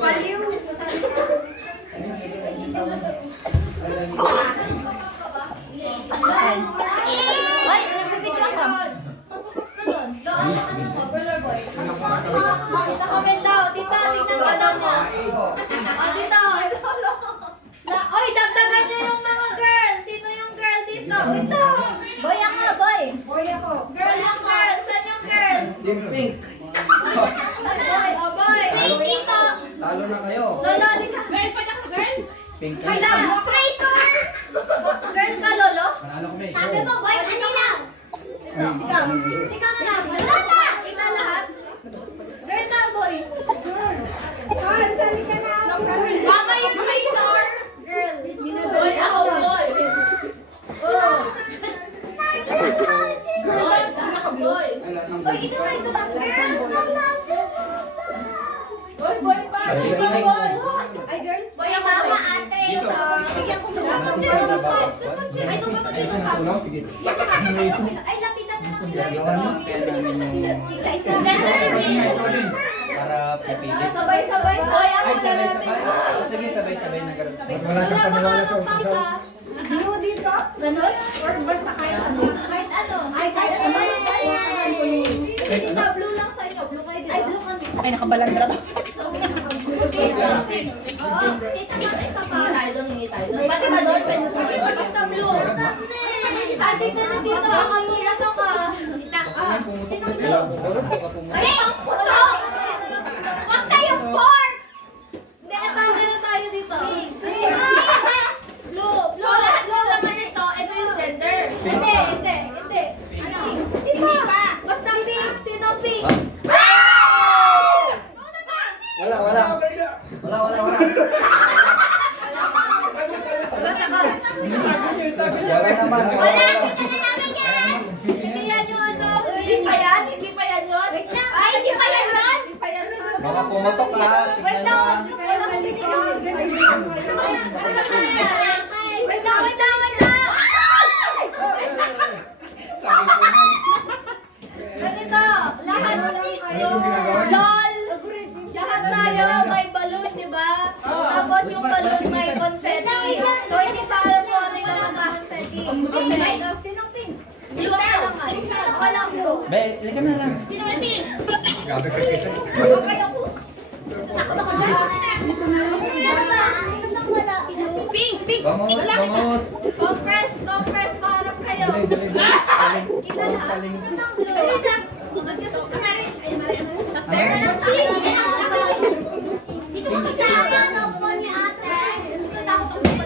Baliw. Ay, nagbibidyo ako. Sa comment daw. Tita, tignan mo daw niya. Tita. Oy, dagdagan niyo yung mga girl. Sino yung girl dito? Ito. Boy ako, boy. Boy ako. Girl yung girl. Saan yung girl? Yung pink. Boy, oh boy. Pink dito. Talo na kayo. Lolo, lika. Girl pa ka, girl? Pink. Kaya, traitor. Girl ka, Lolo? Manalo kami. Sabi mo, boy, ano lang? Ikaw. Ikaw na lang. Lala. Kita lahat. Girl ka, boy. Girl, sali ka na. Baba yung traitor. Girl. Boy, ako, boy. Boy, sana ka, boy. Boy, ikaw na ito na. Girl. Boy, boy pa. Sige, boy. Ay, girl. Boy, ang mama at traitor. Bigyan ko sa dapat siya. Ay, dapat siya sa dapat. Sige. Ay, lapitan na lang nila. Kaya namin yung... Isa-isa. Para pipili. Sabay-sabay. Boy, ako Ay, na sabay-sabay. Sige, sabay-sabay na gano'n. Wala siyang paniwala sa utusan. Ano dito? Ganon? Or basta kahit ano? Kahit ano? Ay, kahit ano? Tita, blue lang sa inyo. Blue kayo dito. Ay, blue kami. Ay, nakabalandra to. Oo, tita, isa pa. Pati ba doon? Basta blue. Ah, tita na dito. Ako yung lato ka. Sinong blue? Ay, ang puto! Huwag tayong pork! Hindi, meron tayo dito. Blue. So, lahat ng laman nito, ito yung gender. Hindi. Ano? Hindi pa. Basta pink. Sino pink? Wala. Wala naman. Wala, kita na namin yan! Hindi yan yung ano. Hindi pa yan yun. Wait lang. Ay, hindi pa yan yun? Baka pumatok lahat. Wait lang. Wala kang binigyan. Wait lang. Sabi ko na. Ganito. Lahat. LOL. Lahat tayo may balloon, di ba? Tapos yung balloon may confetti. So, hindi pa alam kung ano yung laman ng confetti. Sinong pink? Blue ka lang nga. Walang blue. Be, ilika na lang. Sino may pink? Grabe ka kasi. Okay ako. Takot ako dyan. Sino ba? Sino nang wala? Pink. Vamos. Compress, paharap kayo. Kita lahat. Sino nang blue? Dito ka kasi ano po ni ate. Dito takot ako.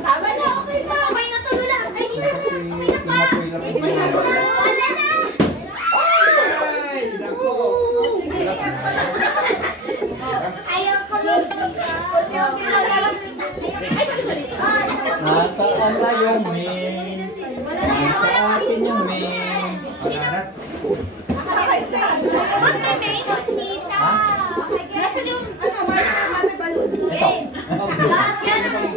Tama na, okay na. Okay na, tulo lang. Ay, hindi na. Okay na pa. Wala na. Ay, nako. Ayaw ko lang. Okay na lang. Ay, sorry. Nasaan na yung main? Wala na. Nasa akin yung main. Panganat. What may main? Tita. Nasaan yung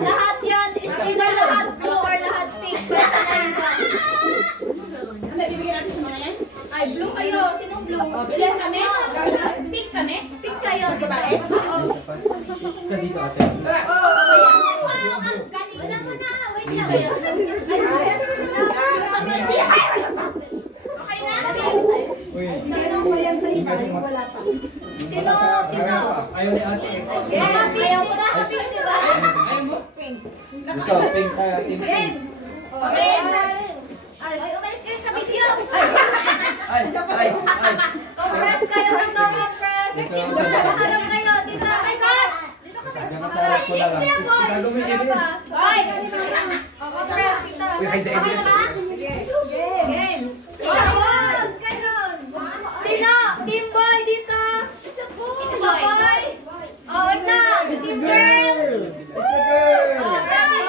lahat yan is either lahat blue or lahat pink. Basta na yun ba? Ano, bibigyan natin sa mga yan? Ay, blue kayo. Sinong blue? Bilan kami? Pink kami? Pink kayo, di ba? Oo. Sa dito ate. Wala mo na. Wait lang. Okay na? Uy. Sino ko yan sa isa? Wala pa. Sino? Ayaw ni ate. Mga pink, di ba? Pink, di ba? Ito, pink tayo. Team pink. Ay, umalis kayo sa video. Ay. Compress kayo dito, compress. Harap kayo dito. Ay, God! Dito ka sa... Diyan ka sa harap ko na lang. Gagawin Ano evidence. ba? Ay! Compress dito. We hide the evidence. Game. Ayun! Ganon. Sino? Team boy dito. It's a boy. Oh, ito. Team girl. It's a girl. Oh, ready?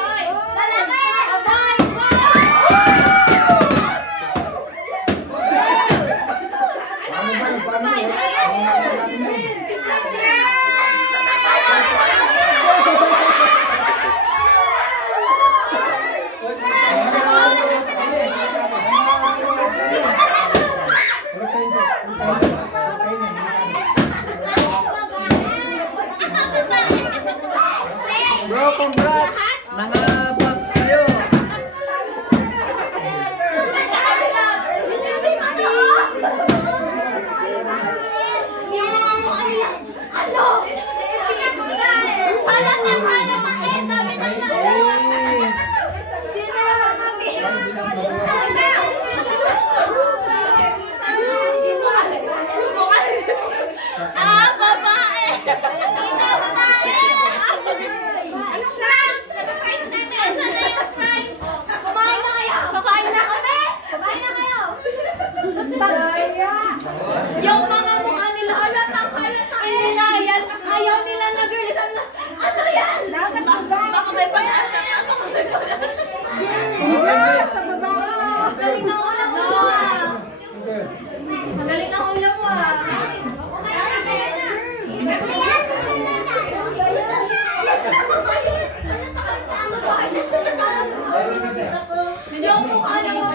Lalaban. Oh, boy. Yung mga mukha nila, halatang. Hindi na yan. Ayaw nila na girl. Sabi na, ano yan? Baka may pag-asa. Sa baba. Galing na ulam mo ah. Galing na ulam mo ah. Yung mukha niya mo.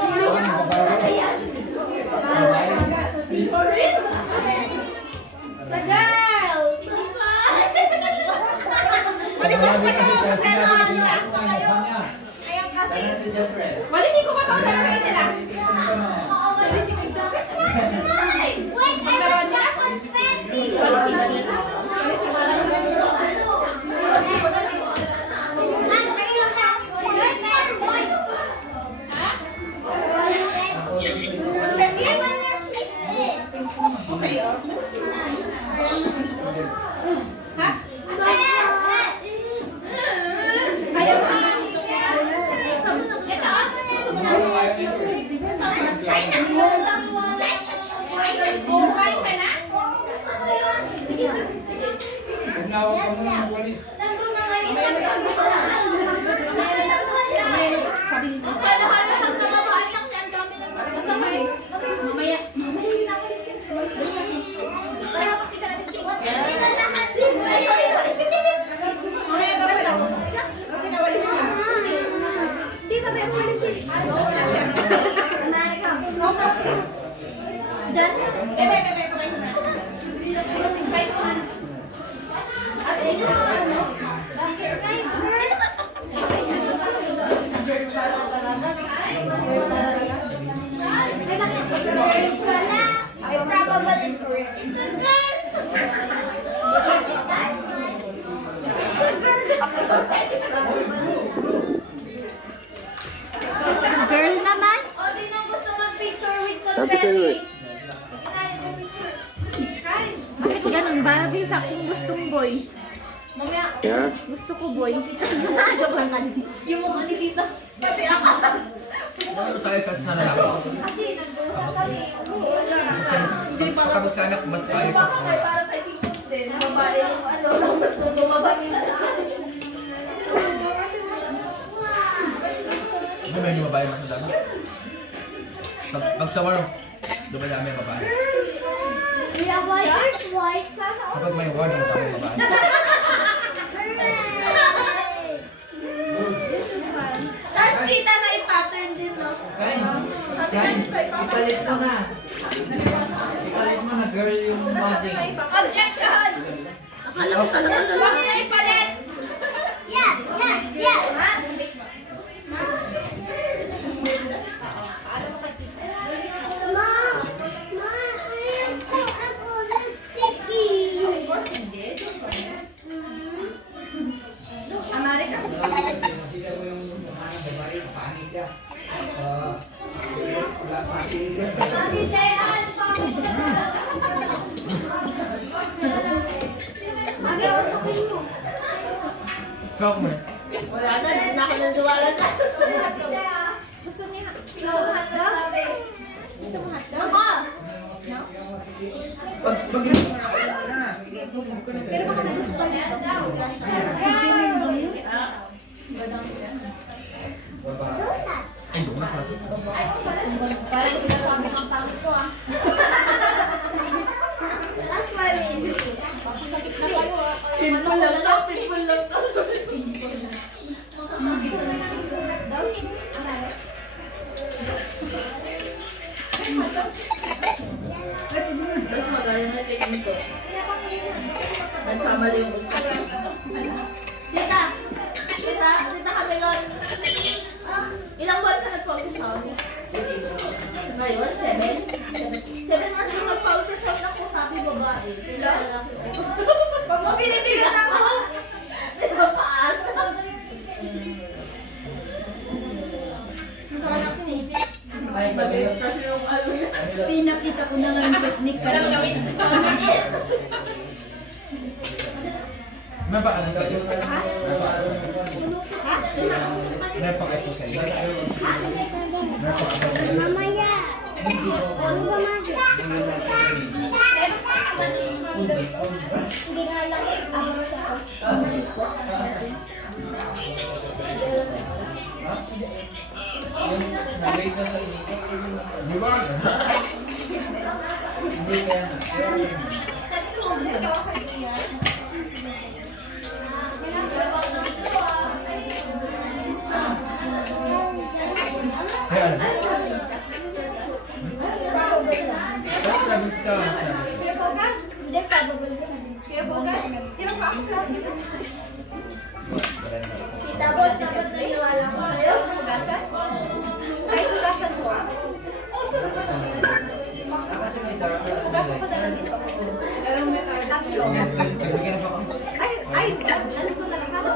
The girl! Ayan kasi. Walisin ko ba ito? Meron nila. Wait, I forgot confetti! Okay, oh. Ha? Ayaw mo. Ito, China. Buhay ka na? Tinawag ka muna ng walis. Nandun na nga ito. Girl naman? O, sino gusto mag-picture with confetti? Bakit ganun? Barbie, saktong gustong boy. Mamaya, gusto ko boy. Joke lang ka. Yung mukha ni Tita. Sabi ako. Ano tayo sa lalaki? Kasi, nag-usap kami. Kapag sa anak, mas ayaw ka sa lalaki. Para sa tingin din. Babae yung ano, mas bumabas na. May babae mas ang dami. Pag sa war, dumadami ang babae. Yeah, white. Kapag may war, dumadami ang babae. Tapos kita na i-pattern din, no? Ipalit mo na. Ipalit mo na girl yung body. Objection! Akala ko talaga lalaki. Huwag na ipalit! Yeah! Ha? So ako muna. Wala na, hindi na ako nanduwala na. Gusto niya hotdog? Gusto mo hotdog? Ako! Pag Pero baka gusto pa niya. ay, doon na ka. Parang sinasabi ang pangit ko ah. That's my name. Sakit na kayo ah. Pimple lang to. Mas magaling na tingin ko. Nagkamali yung Tita Camelon. Ilang buwan ka nagpa-ultrasound? Ngayon, 7 months na nagpa-ultrasound ako, sabi babae. Ilang lalaki ko. Pag mo binibigyan ako! Paas. Ay, mali. Kasi yung ano niya. Pinakita ko na nga yung technique ka. Walang gawin. May pa ano sa'yo? May pa ito sa'yo? May pa ano sa'yo? Mamaya. Dapat naniwala ko sa'yo. Hugasan? Ay, hugasan ko. Hugasan ko dala dito. Pero may tatlo. Ay, nandito na lang ako.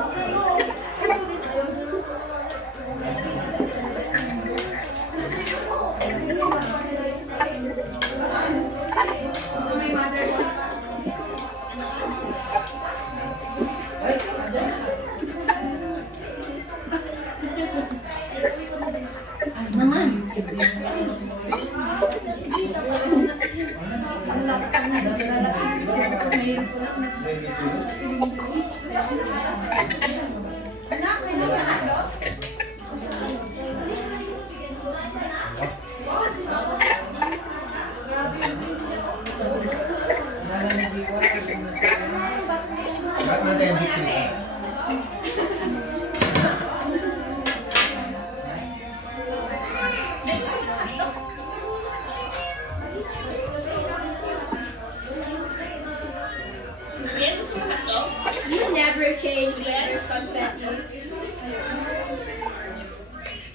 You never change when there's confetti.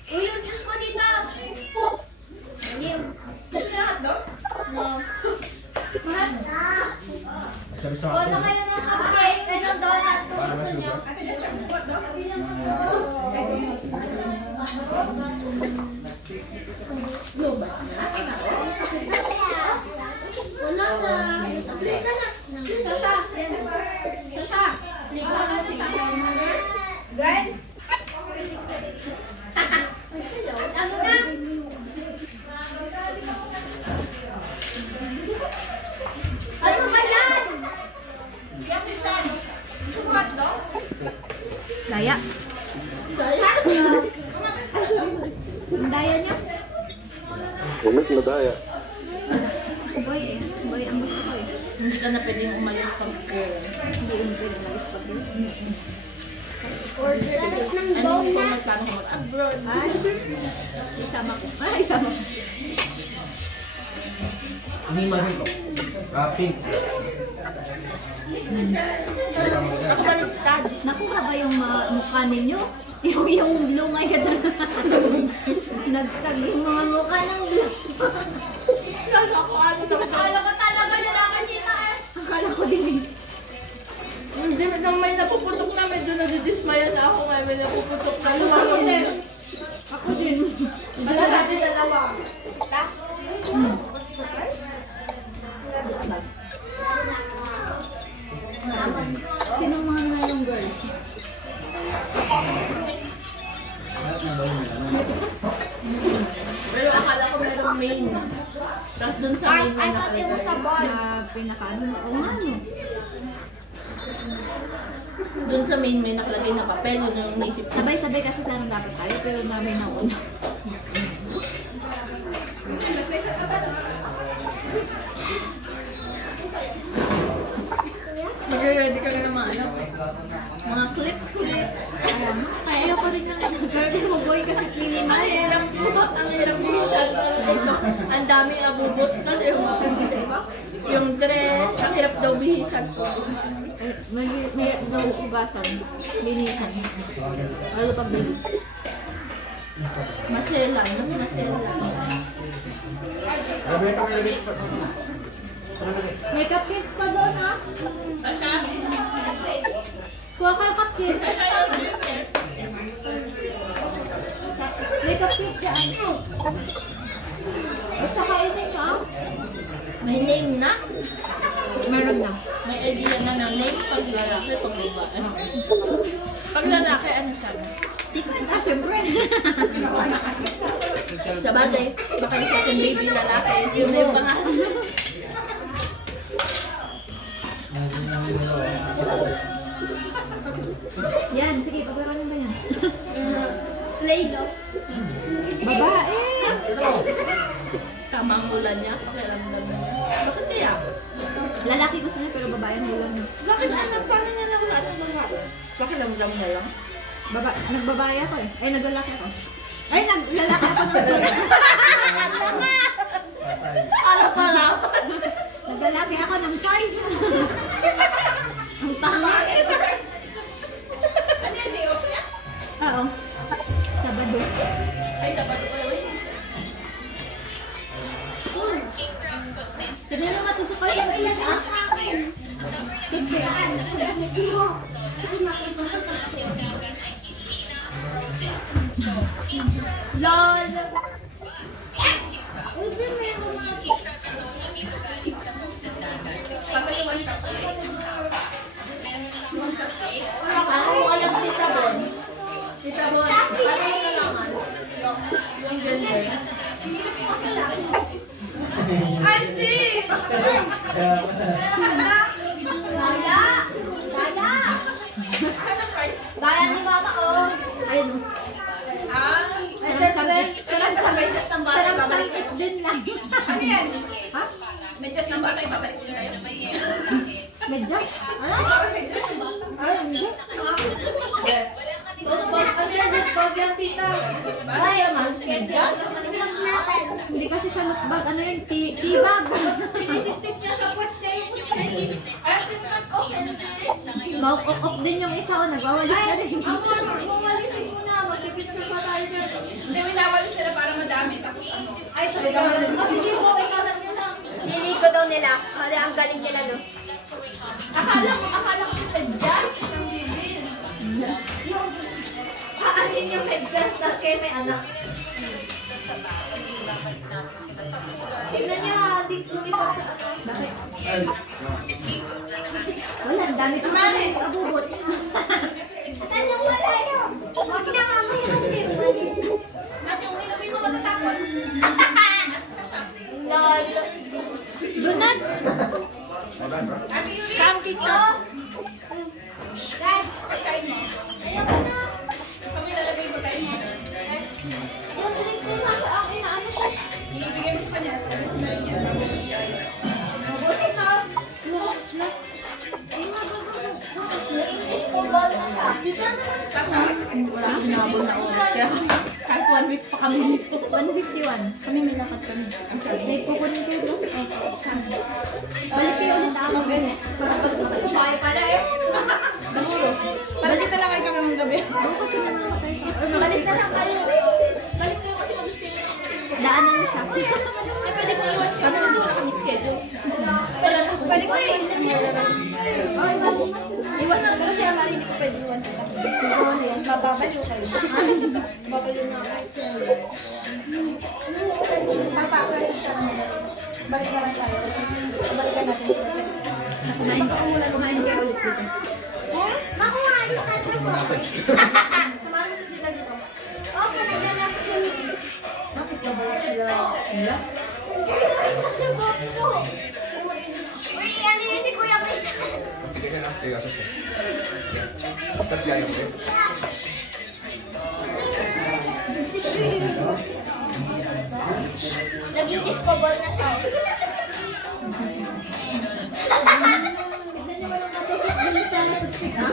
Uy, yung juice mo dito! No. Kuha na kayo ng cupcake and ng donut kung gusto nyo. Wala na. Play ka na. Sasha. Sasha. Play ka na. Good? Ano na? Ano ba yan? Daya. Ang daya niya. Ulit na daya. Boy eh. Boy ang gusto ko eh. Hindi ka na pwedeng umalis pag girl. Hindi yung pwede na gusto ko. Order ng Ano yung donut. magkano ko mag-abroad? Ay, isama ko. Ay, isama ko. Ini masih kok. Pink. Ako baliktad. Nakuha ba yung mukha ninyo? Yung lungay ka na. Nagsag yung mga mukha ng blue. Akala ko talaga nilakasita eh. Akala ko din eh. Hindi, nang may napuputok na, medyo nadidismaya na ako nga, may napuputok na. Ako din. Ako din. Magkakabi dalawa. Sinong mga mayroong girl? Pero akala ko merong main. Tapos dun sa main I thought it was a ball. Pinakaano? Oo nga no. Dun sa main may nakalagay na papel, yun yung naisip ko. Sabay-sabay kasi sana dapat tayo pero namin na una. Mag-ready ka na ng mga ano? Mga clip. Kaya ayaw ko rin na girl. Gusto mo boy kasi minimal. Ang hirap bihisan dito. Ang daming abubot kasi yung dress, ang hirap daw bihisan ko. Mahirap daw ugasan. Linisan. Lalo pag dali. Maselan, mas maselan. May cupcakes pa doon ha? Sasha? Kuha ka cupcakes. Sasha yung dreamer. May cupcakes dyan. Basta kainin ka. May name na? Meron na. May idea na ng name pag lalaki, pag babae. Pag lalaki, ano sana? Secret ah, syempre. Sa bagay, baka yung second baby lalaki, yun na yung pangalan. Yan, sige, paglaban ba yan? Slay, no? Babae! Tama ang ulan niya, pakiramdam niya. Bakit kaya? Lalaki gusto niya pero babae ang ulan niya. Bakit anak? Paano niya lang natin mga? Pakiramdam na lang. Nagbabae ako eh. Ay, naglalaki ako. Ay, naglalaki ako ng choice. Arap-arapan. Naglalaki ako ng choice. Ang pangit. Ano yan, day off niya? Oo. Sabado. Ay, sabato ko lang. Kanino matusok kayo sa ilan ah? LOL! Ano mo alam si Tabon? Si Tabon, paano mo nalaman? Yung gender. I see! Gaya ni Mama, oh. Ayun. Sarap Sangit din lang. Ano yan? Ha? Medyas ng batay, babalik ko sa'yo. Medyo? Ay, hindi. Ano yan? Bag yan, tita. Ay, Hindi kasi siya lookbag. Ano yun? T-bag. sinisip niya sa puwete. Maukok din yung isa o nagwawalis na din. Mawalisin mo na. Mag-picture pa tayo dyan. Hindi, winawalis nila para madami. Tapos ano? Ay, sabi ka lang. Hindi ko, ikaw lang nila. Niligo daw nila. Kasi ang galing nila doon. Akala ko medyas ng bibig. Aanin yung headgas na kayo may anak. Tingnan niya, di lumipat sa bakit? Wala, ang dami ko na abubot. Ano wala yun? Huwag na mamaya. At yung inumin mo matatapon. Donut! Come, kita. Guys, Pagkain mo. ayoko na. Kami lalagay mo tayo mo. Yung drink ko sa ang inaano siya. Ibigay mo sa kanya. Mabusin na. Nainis ko ball na siya. Dito naman. Sasha, wala akong sinabon na oras. Kaya kahit 1 week pa kami dito. 151. Kami may lakad kami. May kukunin kayo doon. Balik kayo ulit ako. Kumain pala eh. Balik na lang kayo kami ng gabi. Doon kasi namamatay pa. Balik na lang kayo. Balik kayo kasi mag-stay. Daanan na siya. Ay, pwede ko iwan siya. Kami na wala kami schedule. Pwede ko iwan siya. Oh, iwan mo nga sila. Iwan na. Pero siya mali, hindi ko pwede iwan siya. Ikaw yan. Bababaliw kayo. Babalik na kayo. Papa, balik siya. Balik na lang tayo. Balikan natin sila. Kumain kayo ulit dito. Makuhaan sa Manapit. Samahan mo sila dito. Okay, naglalap ko. Bakit ba sila? Uy, ano yun si Kuya Chris? Sige ka lang. Sige, asos ka. Tat kaya mo eh. Naging disco ball na siya. Tignan niyo walang natusok dun sa toothpick, ha?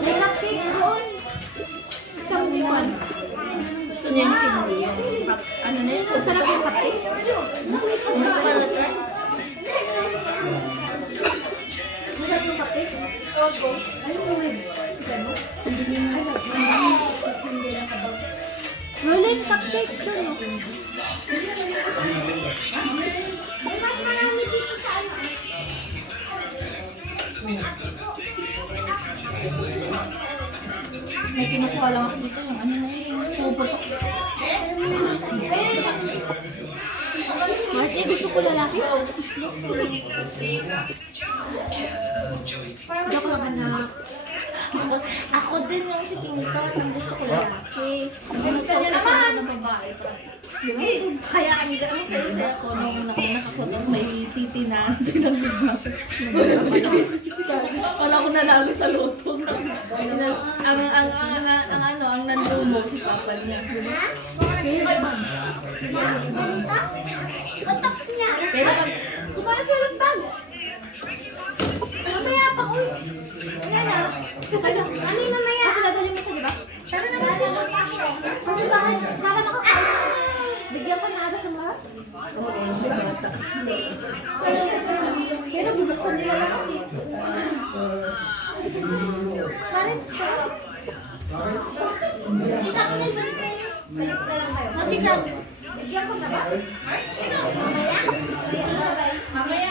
May cupcakes doon. Ikaw hindi ko. Gusto niya yung kinuwi. Ano na yun? Ang sarap yung cupcake. Hindi ko pala try. Masarap yung cupcake. Opo. Ayun mo eh. Wala yung cupcake doon, no? May mas marami dito sa ano. May kinukuha lang ako dito. Yung ano na yun. Puputok. Marty, gusto ko lalaki. Joke lang anak. Ako din yung si Kinta, ang gusto ko lalaki. Nagkanya naman ng babae. Diba? Kaya ang gano'n sa'yo ako nung nakapotos may titi na pinaglupa. Wala akong nanalo sa loto. Ang nanlumo si papa niya. Pero kumain sa lutbag. Mamaya pa ko. Ano yung mamaya? Kasi dadali mo siya, diba? Tara naman siya. Kasi bakit? Para makakain. Bigyan ko na aga sa mga? Oo, bata. Pero bubuksan nila lang ako eh. Parang kita ko na yung balik na lang kayo. Nachikang, bigyan ko na ba? Mamaya? Mamaya?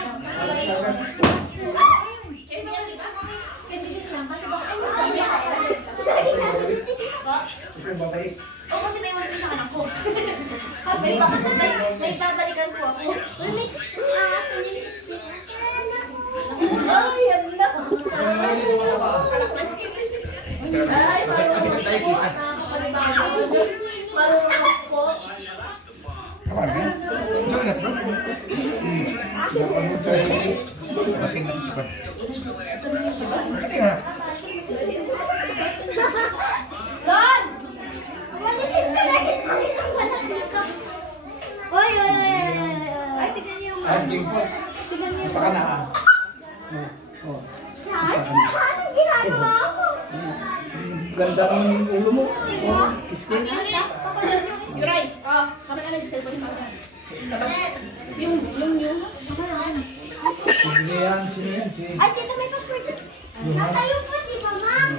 Oo, kasi may wala sa anak ko. May babalikan po ako. Ay, yan lang. Ay, marunong po. Join us, bro. Mating natin si Bro. Don! Walisin ka lang ito isang malaki ka. Oy! Ay, tignan niyo yung tignan niyo yung Baka na. saan? Anong ginagawa ko? Ganda ng ulo mo. Yuray! Kamay ka na yung cellphone ni Papa. Yung. Sino yan? Ay, dito may password yun. Natayo pa, di ba, ma'am?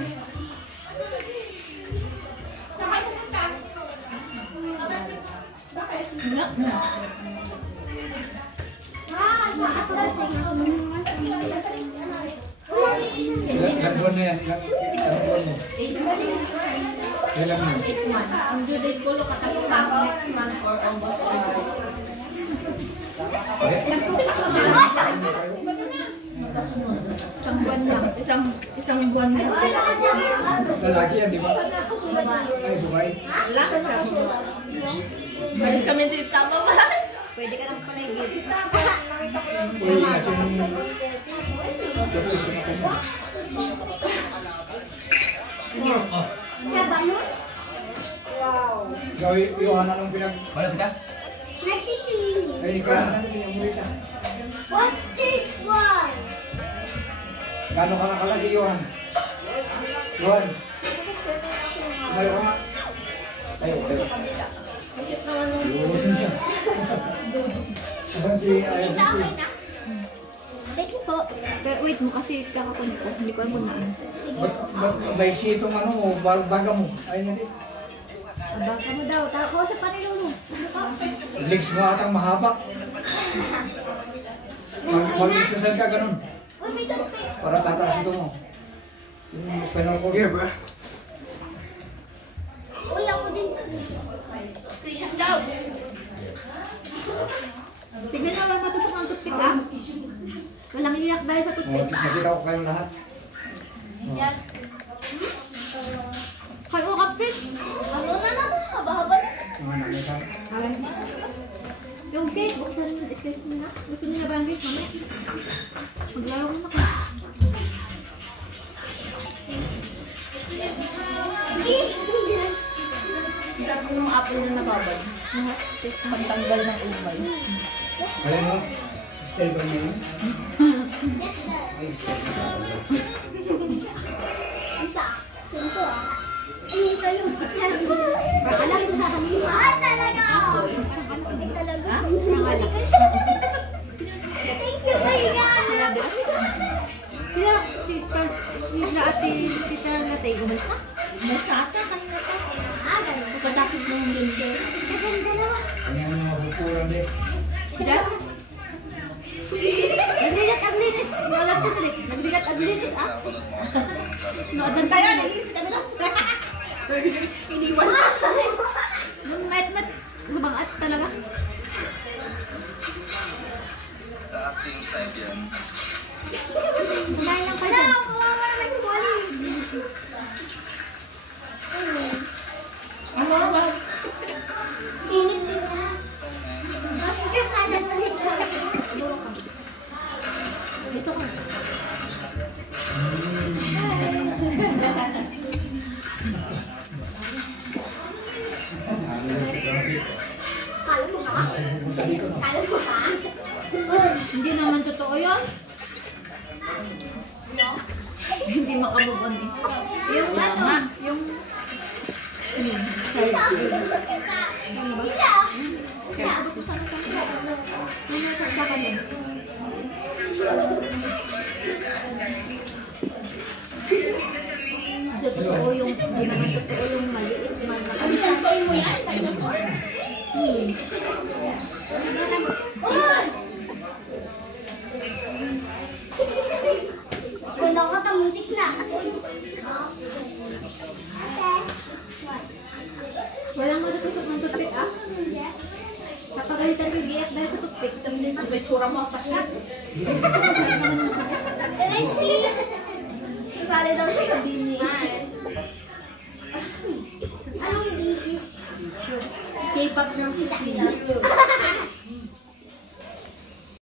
Ilang buwan na yan? Ilang buwan mo? 8 Ilang mo? Ang due date ko, lokatalong next month or almost. Isang buwan lang. Isang buwan lang. Lalaki yan, di ba? Ay, Dubai. Wala ka siya. Balik kami dito, tama ba? Pwede ka lang pala yung gift. Uy, natin yung... Sa balon? Ikaw, Johan, anong pinag... Mana kita? Nagsisingin. Ay, ikaw na umuwi ka. What's this one? Gano'n ka nakalagi, Johan? Johan? Tumayo ka nga. Tayo. Bakit naman nung Yun yan. Asan si Ayan? Kita okay na? Thank you po. Pero wait mo kasi kakakunin ko. Hindi ko alam kung naan. Ba't baiksi itong ano mo, baga mo? Ayun yan. Baka mo daw. Tako sa panilolo. Legs mo atang mahaba. Mag-exercise ka ganun. Uy, may toothpick. Para tataas ito mo. Yung spinal cord. Here, bro. Uy, ako din. Christian daw. Tignan na lang matusok ang toothpick ah. Walang iyak dahil sa Oh, toothpick. nakita ko kayong lahat. Yan. Kaya mo kapit. Ano na naman? Haba-haba na. Mga nakita. Aray. Yung cake, buksan mo. Excuse mo na. Gusto mo na ba ang cake? Mami? Maglaro ko na ka. Kita ko ng apple na nababad. Mga Pagtanggal ng umay. Alam mo, stay ba niya yun? Ay, Isa. Ganito ah. Isa yung alam ko na kami. Ah, talaga! Hindi talaga. Thank you, Kuya. Sila, sila ate, tita natin, umalis na? Masasa kanina pa. Ah, ganun. Pagkatapos ng linggo. Ganda naman. kanya ang mga bukuran din. Sila? Nagligat ang linis. Alam ko tulit. Nagligat ang linis ah. Noodan tayo. Naglinis kami lang. Iniwan. Yung mat-mat. Mabangat talaga. Kumain lang kayo. Wala, kawawa naman yung walis. Ano ba? Init din na. Kasi ka kala mo dito. Dito ka. Kala mo ha? Kala mo ha? Hindi naman totoo yun. Hindi makabubon eh. Yung ano? Yung... Totoo yung... Hindi naman totoo yung maliit. Toy mo yan, dinosaur. Kung ako tamuntik na. Walang matutusok ng toothpick ah. Napagalitan yung giyak dahil sa toothpick. Ang betsura mo sa shot. Alexi! Sasali daw siya sa bini. Anong bini? K-pop ng Pilipinas.